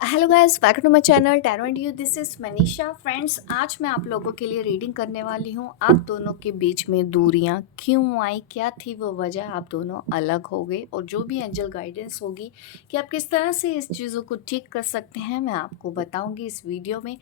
Hello guys, welcome to my channel tarot and you. This is Manisha. Friends, आज मैं आप लोगों के लिए रीडिंग करने वाली हूँ। आप दोनों के बीच में दूरियां क्यों आई, क्या थी वो वजह, आप दोनों अलग हो गए, और जो भी एंजल गाइडेंस होगी कि आप किस तरह से इस चीज़ों को ठीक कर सकते हैं, मैं आपको बताऊंगी इस वीडियो में।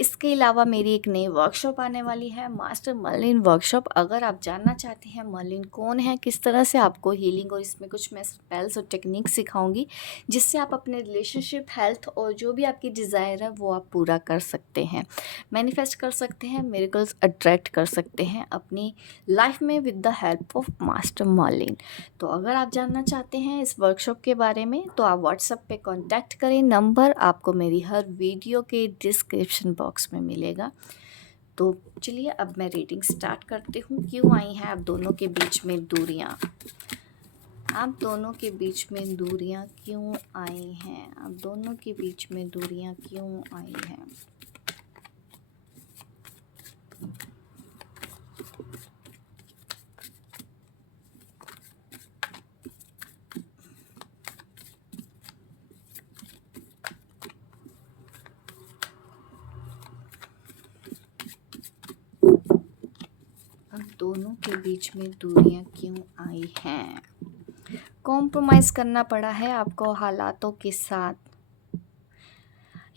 इसके अलावा मेरी एक नई वर्कशॉप आने वाली है, मास्टर मर्लिन वर्कशॉप। अगर आप जानना चाहते हैं मर्लिन कौन है, किस तरह से आपको हीलिंग, और इसमें कुछ मैं स्पेल्स और टेक्निक सिखाऊंगी जिससे आप अपने रिलेशनशिप, हेल्थ और जो भी आपकी डिज़ायर है वो आप पूरा कर सकते हैं, मैनिफेस्ट कर सकते हैं, मिरेकल्स अट्रैक्ट कर सकते हैं अपनी लाइफ में with the help of master Merlin. तो अगर आप जानना चाहते हैं इस वर्कशॉप के बारे में तो आप व्हाट्सएप पे कांटेक्ट करें। नंबर आपको मेरी हर वीडियो के डिस्क्रिप्शन बॉक्स में मिलेगा। तो चलिए अब मैं रीडिंग स्टार्ट करती हूँ। क्यों आई हैं आप दोनों के बीच में दूरियाँ? आप दोनों के बीच में दूरियां क्यों आई हैं? आप दोनों के बीच में दूरियां क्यों आई हैं? आप दोनों के बीच में दूरियां क्यों आई हैं? कॉम्प्रोमाइज़ करना पड़ा है आपको हालातों के साथ।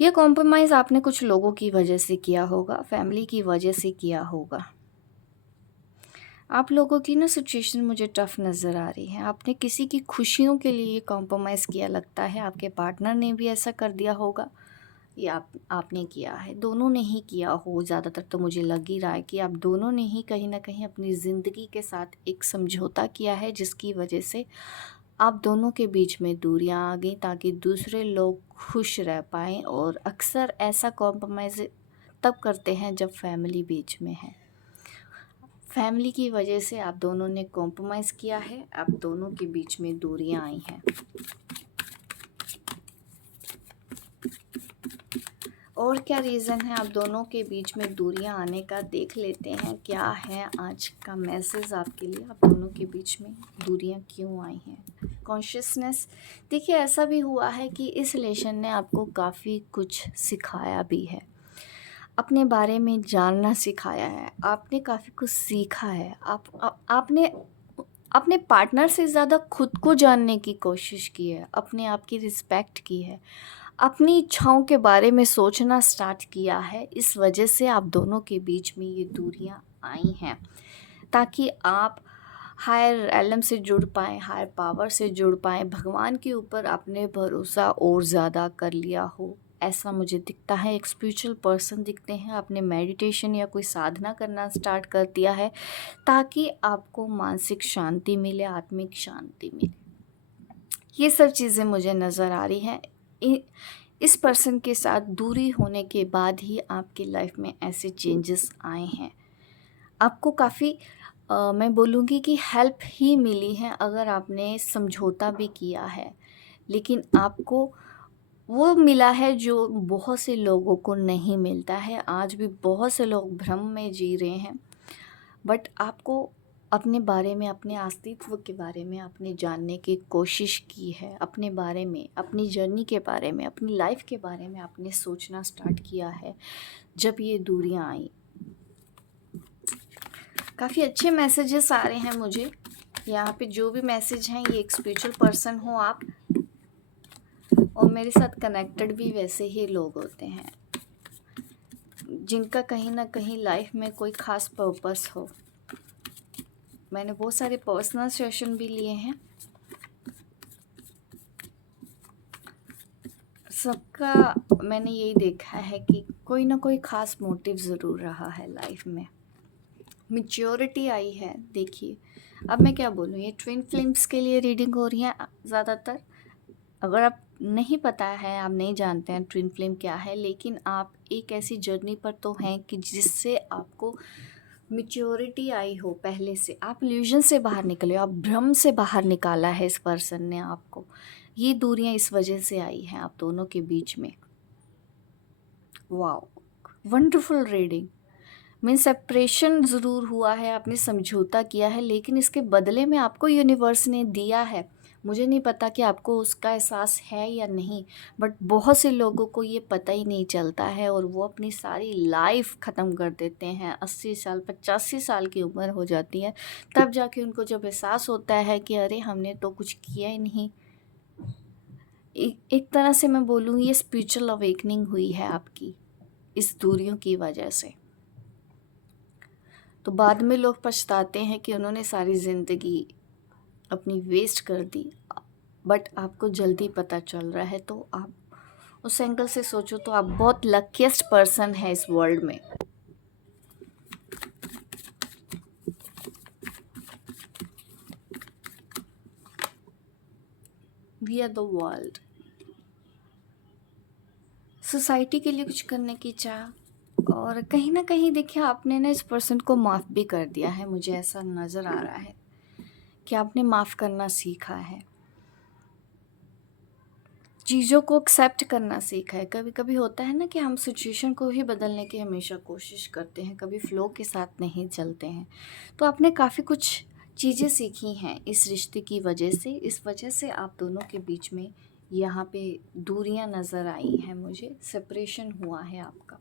ये कॉम्प्रोमाइज़ आपने कुछ लोगों की वजह से किया होगा, फैमिली की वजह से किया होगा। आप लोगों की ना सिचुएशन मुझे टफ नज़र आ रही है। आपने किसी की खुशियों के लिए कॉम्प्रोमाइज़ किया लगता है। आपके पार्टनर ने भी ऐसा कर दिया होगा या आपने किया है, दोनों ने ही किया हो। ज़्यादातर तो मुझे लग ही रहा है कि आप दोनों ने ही कहीं ना कहीं अपनी ज़िंदगी के साथ एक समझौता किया है जिसकी वजह से आप दोनों के बीच में दूरियां आ गई ताकि दूसरे लोग खुश रह पाएँ। और अक्सर ऐसा कॉम्प्रोमाइज़ तब करते हैं जब फैमिली बीच में है। फैमिली की वजह से आप दोनों ने कॉम्प्रोमाइज़ किया है, आप दोनों के बीच में दूरियां आई हैं। और क्या रीज़न है आप दोनों के बीच में दूरियां आने का, देख लेते हैं क्या है आज का मैसेज आपके लिए। आप दोनों के बीच में दूरियां क्यों आई हैं? कॉन्शियसनेस। देखिए, ऐसा भी हुआ है कि इस रिलेशन ने आपको काफ़ी कुछ सिखाया भी है, अपने बारे में जानना सिखाया है, आपने काफ़ी कुछ सीखा है। आपने अपने पार्टनर से ज़्यादा खुद को जानने की कोशिश की है, अपने आप की रिस्पेक्ट की है, अपनी इच्छाओं के बारे में सोचना स्टार्ट किया है। इस वजह से आप दोनों के बीच में ये दूरियां आई हैं ताकि आप हायर एलम से जुड़ पाएँ, हायर पावर से जुड़ पाएँ, भगवान के ऊपर आपने भरोसा और ज़्यादा कर लिया हो, ऐसा मुझे दिखता है। एक स्पिरिचुअल पर्सन दिखते हैं, आपने मेडिटेशन या कोई साधना करना स्टार्ट कर दिया है ताकि आपको मानसिक शांति मिले, आत्मिक शांति मिले। ये सब चीज़ें मुझे नज़र आ रही हैं। इस पर्सन के साथ दूरी होने के बाद ही आपकी लाइफ में ऐसे चेंजेस आए हैं। आपको काफ़ी मैं बोलूँगी कि हेल्प ही मिली है अगर आपने समझौता भी किया है, लेकिन आपको वो मिला है जो बहुत से लोगों को नहीं मिलता है। आज भी बहुत से लोग भ्रम में जी रहे हैं, बट आपको अपने बारे में, अपने अस्तित्व के बारे में आपने जानने की कोशिश की है, अपने बारे में, अपनी जर्नी के बारे में, अपनी लाइफ के बारे में आपने सोचना स्टार्ट किया है जब ये दूरियां आई। काफ़ी अच्छे मैसेजेस आ रहे हैं मुझे यहाँ पे। जो भी मैसेज हैं, ये एक स्पिरिचुअल पर्सन हो आप, और मेरे साथ कनेक्टेड भी वैसे ही लोग होते हैं जिनका कहीं ना कहीं लाइफ में कोई ख़ास पर्पस हो। मैंने बहुत सारे पर्सनल सेशन भी लिए हैं। सबका मैंने यही देखा है कि कोई ना कोई ख़ास मोटिव ज़रूर रहा है लाइफ में। मैच्योरिटी आई है। देखिए, अब मैं क्या बोलूँ, ये ट्विन फ्लेम्स के लिए रीडिंग हो रही है ज़्यादातर। अगर आप नहीं पता है, आप नहीं जानते हैं ट्विन फ्लेम क्या है, लेकिन आप एक ऐसी जर्नी पर तो हैं कि जिससे आपको मैच्योरिटी आई हो पहले से, आप इल्यूजन से बाहर निकले हो, आप भ्रम से बाहर निकाला है इस पर्सन ने आपको। ये दूरियां इस वजह से आई हैं आप दोनों के बीच में। Wow, wonderful reading. Mean separation ज़रूर हुआ है, आपने समझौता किया है, लेकिन इसके बदले में आपको यूनिवर्स ने दिया है मुझे नहीं पता कि आपको उसका एहसास है या नहीं, बट बहुत से लोगों को ये पता ही नहीं चलता है और वो अपनी सारी लाइफ ख़त्म कर देते हैं। 80 साल 85 साल की उम्र हो जाती है, तब जाके उनको जब एहसास होता है कि अरे हमने तो कुछ किया ही नहीं। एक तरह से मैं बोलूँ, ये स्पिरिचुअल अवेकनिंग हुई है आपकी इस दूरियों की वजह से। तो बाद में लोग पछताते हैं कि उन्होंने सारी ज़िंदगी अपनी वेस्ट कर दी, बट आपको जल्दी पता चल रहा है, तो आप उस एंगल से सोचो तो आप बहुत लकीस्ट पर्सन है इस वर्ल्ड में। We are the world. Society के लिए कुछ करने की चाह, और कहीं ना कहीं देखिए आपने ना इस पर्सन को माफ़ भी कर दिया है। मुझे ऐसा नज़र आ रहा है कि आपने माफ़ करना सीखा है, चीज़ों को एक्सेप्ट करना सीखा है। कभी कभी होता है ना कि हम सिचुएशन को ही बदलने की हमेशा कोशिश करते हैं, कभी फ़्लो के साथ नहीं चलते हैं। तो आपने काफ़ी कुछ चीज़ें सीखी हैं इस रिश्ते की वजह से। इस वजह से आप दोनों के बीच में यहाँ पे दूरियां नज़र आई हैं, मुझे सेपरेशन हुआ है आपका।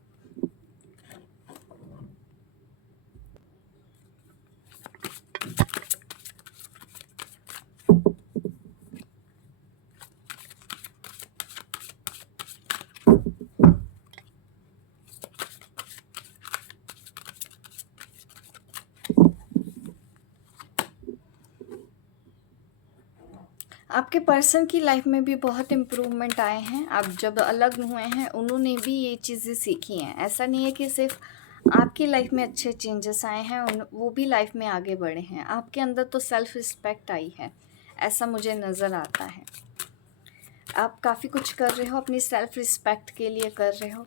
आपके पर्सन की लाइफ में भी बहुत इम्प्रूवमेंट आए हैं। आप जब अलग हुए हैं उन्होंने भी ये चीज़ें सीखी हैं। ऐसा नहीं है कि सिर्फ आपकी लाइफ में अच्छे चेंजेस आए हैं, वो भी लाइफ में आगे बढ़े हैं। आपके अंदर तो सेल्फ रिस्पेक्ट आई है, ऐसा मुझे नज़र आता है। आप काफ़ी कुछ कर रहे हो, अपनी सेल्फ रिस्पेक्ट के लिए कर रहे हो।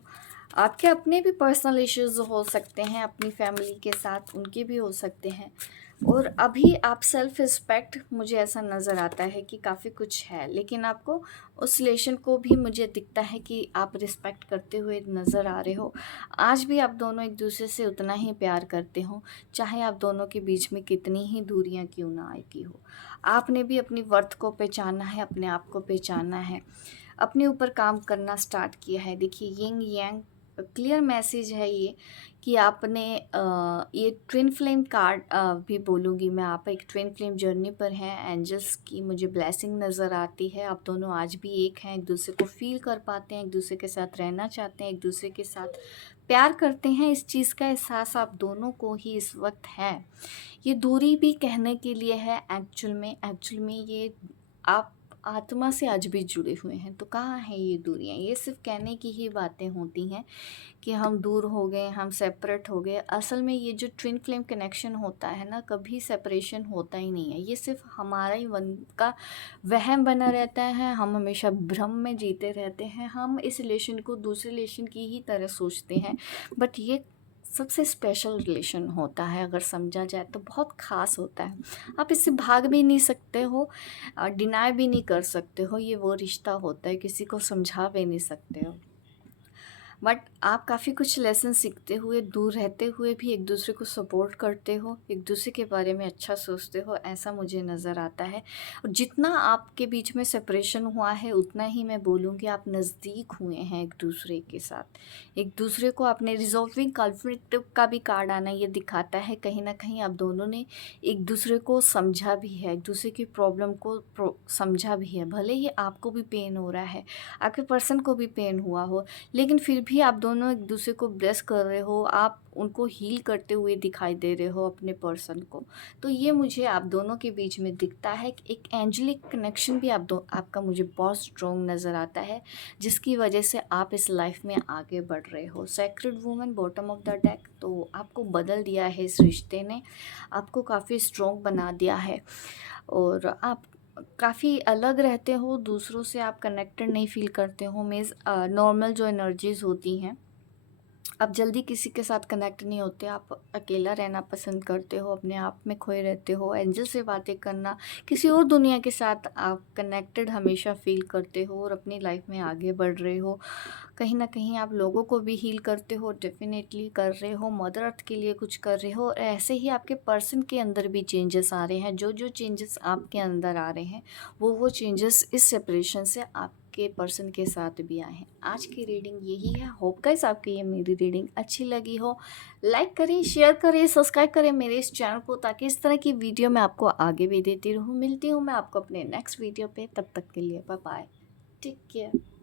आपके अपने भी पर्सनल इश्यूज़ हो सकते हैं अपनी फैमिली के साथ, उनके भी हो सकते हैं। और अभी आप सेल्फ रिस्पेक्ट, मुझे ऐसा नज़र आता है कि काफ़ी कुछ है, लेकिन आपको उस रिलेशन को भी मुझे दिखता है कि आप रिस्पेक्ट करते हुए नज़र आ रहे हो। आज भी आप दोनों एक दूसरे से उतना ही प्यार करते हो, चाहे आप दोनों के बीच में कितनी ही दूरियां क्यों ना आई की हो। आपने भी अपनी वर्थ को पहचाना है, अपने आप को पहचाना है, अपने ऊपर काम करना स्टार्ट किया है। देखिए यिंग यांग क्लियर मैसेज है ये, कि आपने ये ट्विन फ्लेम कार्ड भी बोलूँगी मैं। आप एक ट्विन फ्लेम जर्नी पर हैं, एंजल्स की मुझे ब्लेसिंग नज़र आती है। आप दोनों आज भी एक हैं, एक दूसरे को फील कर पाते हैं, एक दूसरे के साथ रहना चाहते हैं, एक दूसरे के साथ प्यार करते हैं। इस चीज़ का एहसास आप दोनों को ही इस वक्त है। ये दूरी भी कहने के लिए है, एक्चुअल में ये आप आत्मा से आज भी जुड़े हुए हैं। तो कहाँ है ये दूरियाँ? ये सिर्फ कहने की ही बातें होती हैं कि हम दूर हो गए, हम सेपरेट हो गए। असल में ये जो ट्विन फ्लेम कनेक्शन होता है ना, कभी सेपरेशन होता ही नहीं है। ये सिर्फ हमारा ही मन का वहम बना रहता है। हम हमेशा भ्रम में जीते रहते हैं। हम इस रिलेशन को दूसरे रिलेशन की ही तरह सोचते हैं, बट ये सबसे स्पेशल रिलेशन होता है। अगर समझा जाए तो बहुत ख़ास होता है। आप इससे भाग भी नहीं सकते हो, डिनाई भी नहीं कर सकते हो। ये वो रिश्ता होता है, किसी को समझा भी नहीं सकते हो। बट आप काफ़ी कुछ लेसन सीखते हुए, दूर रहते हुए भी एक दूसरे को सपोर्ट करते हो, एक दूसरे के बारे में अच्छा सोचते हो, ऐसा मुझे नज़र आता है। और जितना आपके बीच में सेपरेशन हुआ है, उतना ही मैं बोलूँगी आप नज़दीक हुए हैं एक दूसरे के साथ। एक दूसरे को आपने रिजॉल्विंग कॉन्फ्लिक्ट का भी कार्ड आना ये दिखाता है, कहीं ना कहीं आप दोनों ने एक दूसरे को समझा भी है, एक दूसरे की प्रॉब्लम को समझा भी है। भले ही आपको भी पेन हो रहा है, आपके पर्सन को भी पेन हुआ हो, लेकिन फिर भी आप दोनों एक दूसरे को ब्लेस कर रहे हो, आप उनको हील करते हुए दिखाई दे रहे हो अपने पर्सन को। तो ये मुझे आप दोनों के बीच में दिखता है कि एक एंजेलिक कनेक्शन भी आपका मुझे बहुत स्ट्रॉन्ग नज़र आता है, जिसकी वजह से आप इस लाइफ में आगे बढ़ रहे हो। Sacred woman bottom of the deck, तो आपको बदल दिया है इस रिश्ते ने, आपको काफ़ी स्ट्रॉन्ग बना दिया है। और आप काफ़ी अलग रहते हो दूसरों से, आप कनेक्टेड नहीं फील करते हो। मीन्स नॉर्मल जो एनर्जीज़ होती हैं आप जल्दी किसी के साथ कनेक्ट नहीं होते, आप अकेला रहना पसंद करते हो, अपने आप में खोए रहते हो, एंजल से बातें करना, किसी और दुनिया के साथ आप कनेक्टेड हमेशा फ़ील करते हो और अपनी लाइफ में आगे बढ़ रहे हो। कहीं न कहीं आप लोगों को भी हील करते हो, डेफ़िनेटली कर रहे हो, मदर अर्थ के लिए कुछ कर रहे हो और ऐसे ही आपके पर्सन के अंदर भी चेंजेस आ रहे हैं। जो-जो चेंजेस आपके अंदर आ रहे हैं, वो चेंजेस इस सेपरेशन से आपके पर्सन के साथ भी आए हैं। आज की रीडिंग यही है। होप गाइस आपको ये मेरी रीडिंग अच्छी लगी हो। लाइक करें, शेयर करें, सब्सक्राइब करें मेरे इस चैनल को, ताकि इस तरह की वीडियो मैं आपको आगे भी देती रहूँ। मिलती हूँ मैं आपको अपने नेक्स्ट वीडियो पे, तब तक के लिए बाय बाय। Take care.